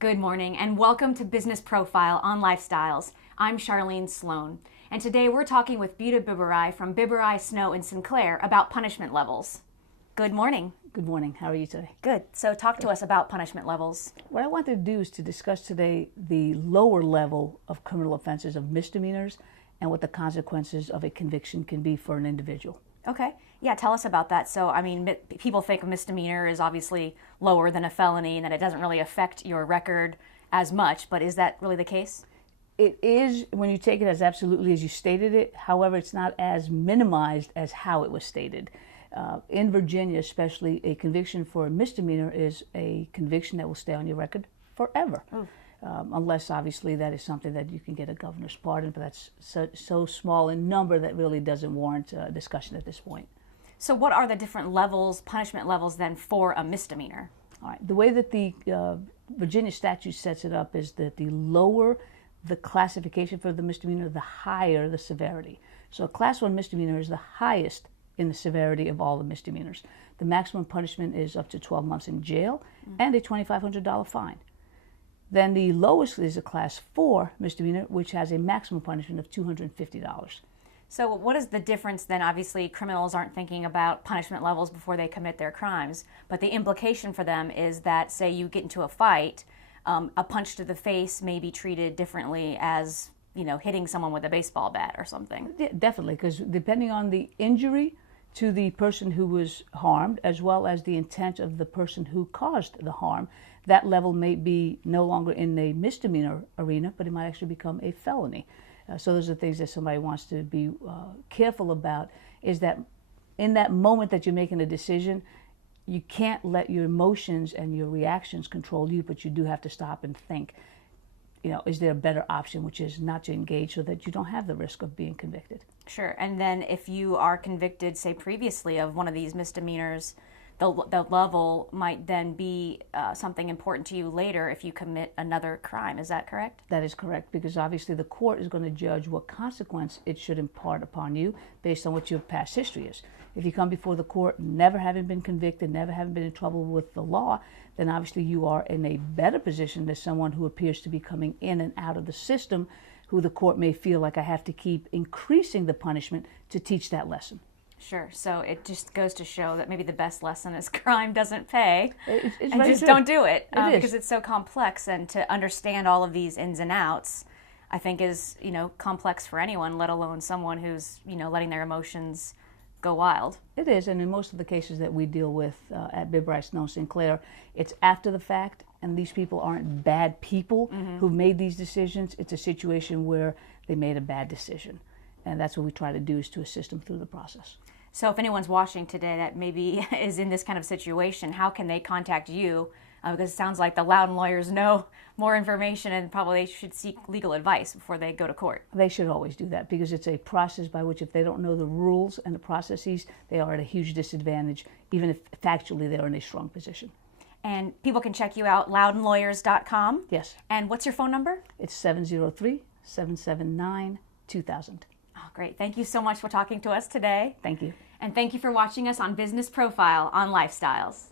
Good morning and welcome to Business Profile on Lifestyles. I'm Charlene Sloan, and today we're talking with Buta Biberaj from Biberaj, Snow & Sinclair about punishment levels. Good morning. Good morning. How are you today? Good. So talk to us about punishment levels. What I wanted to do is to discuss today the lower level of criminal offenses of misdemeanors and what the consequences of a conviction can be for an individual. Okay. Yeah, tell us about that. So, people think a misdemeanor is obviously lower than a felony and that it doesn't really affect your record as much, but is that really the case? It is when you take it as absolutely as you stated it. However, it's not as minimized as how it was stated. In Virginia, especially, a conviction for a misdemeanor is a conviction that will stay on your record forever. Unless, obviously, that is something that you can get a governor's pardon, but that's so small in number that really doesn't warrant discussion at this point. So what are the different levels, punishment levels, then, for a misdemeanor? All right. The way that the Virginia statute sets it up is that the lower the classification for the misdemeanor, the higher the severity. So a Class 1 misdemeanor is the highest in the severity of all the misdemeanors. The maximum punishment is up to 12 months in jail and a $2,500 fine. Then the lowest is a Class 4 misdemeanor, which has a maximum punishment of $250. So what is the difference then? Obviously, criminals aren't thinking about punishment levels before they commit their crimes, but the implication for them is that, say you get into a fight, a punch to the face may be treated differently as, hitting someone with a baseball bat or something. Yeah, definitely, because depending on the injury to the person who was harmed, as well as the intent of the person who caused the harm, that level may be no longer in a misdemeanor arena, but it might actually become a felony. So those are things that somebody wants to be careful about, is that in that moment that you're making a decision, you can't let your emotions and your reactions control you, but you do have to stop and think, is there a better option, which is not to engage so that you don't have the risk of being convicted. Sure. And then if you are convicted, say previously, of one of these misdemeanors, the level might then be something important to you later if you commit another crime. Is that correct? That is correct, because obviously the court is going to judge what consequence it should impart upon you based on what your past history is. If you come before the court never having been convicted, never having been in trouble with the law, then obviously you are in a better position than someone who appears to be coming in and out of the system, who the court may feel like I have to keep increasing the punishment to teach that lesson. Sure. So it just goes to show that maybe the best lesson is crime doesn't pay. It's and just don't do it, because it's so complex, and to understand all of these ins and outs, I think is, complex for anyone, let alone someone who's, letting their emotions go wild. It is, and in most of the cases that we deal with at Biberaj, Snow & Sinclair, it's after the fact, and these people aren't bad people who've made these decisions. It's a situation where they made a bad decision, and that's what we try to do, is to assist them through the process. So if anyone's watching today that maybe is in this kind of situation, how can they contact you? Because it sounds like the Loudon lawyers know more information and probably should seek legal advice before they go to court. They should always do that, because it's a process by which, if they don't know the rules and the processes, they are at a huge disadvantage, even if factually they're in a strong position. And people can check you out, loudonlawyers.com. Yes. And what's your phone number? It's 703-779-2000. Oh, great. Thank you so much for talking to us today. Thank you. And thank you for watching us on Business Profile on Lifestyles.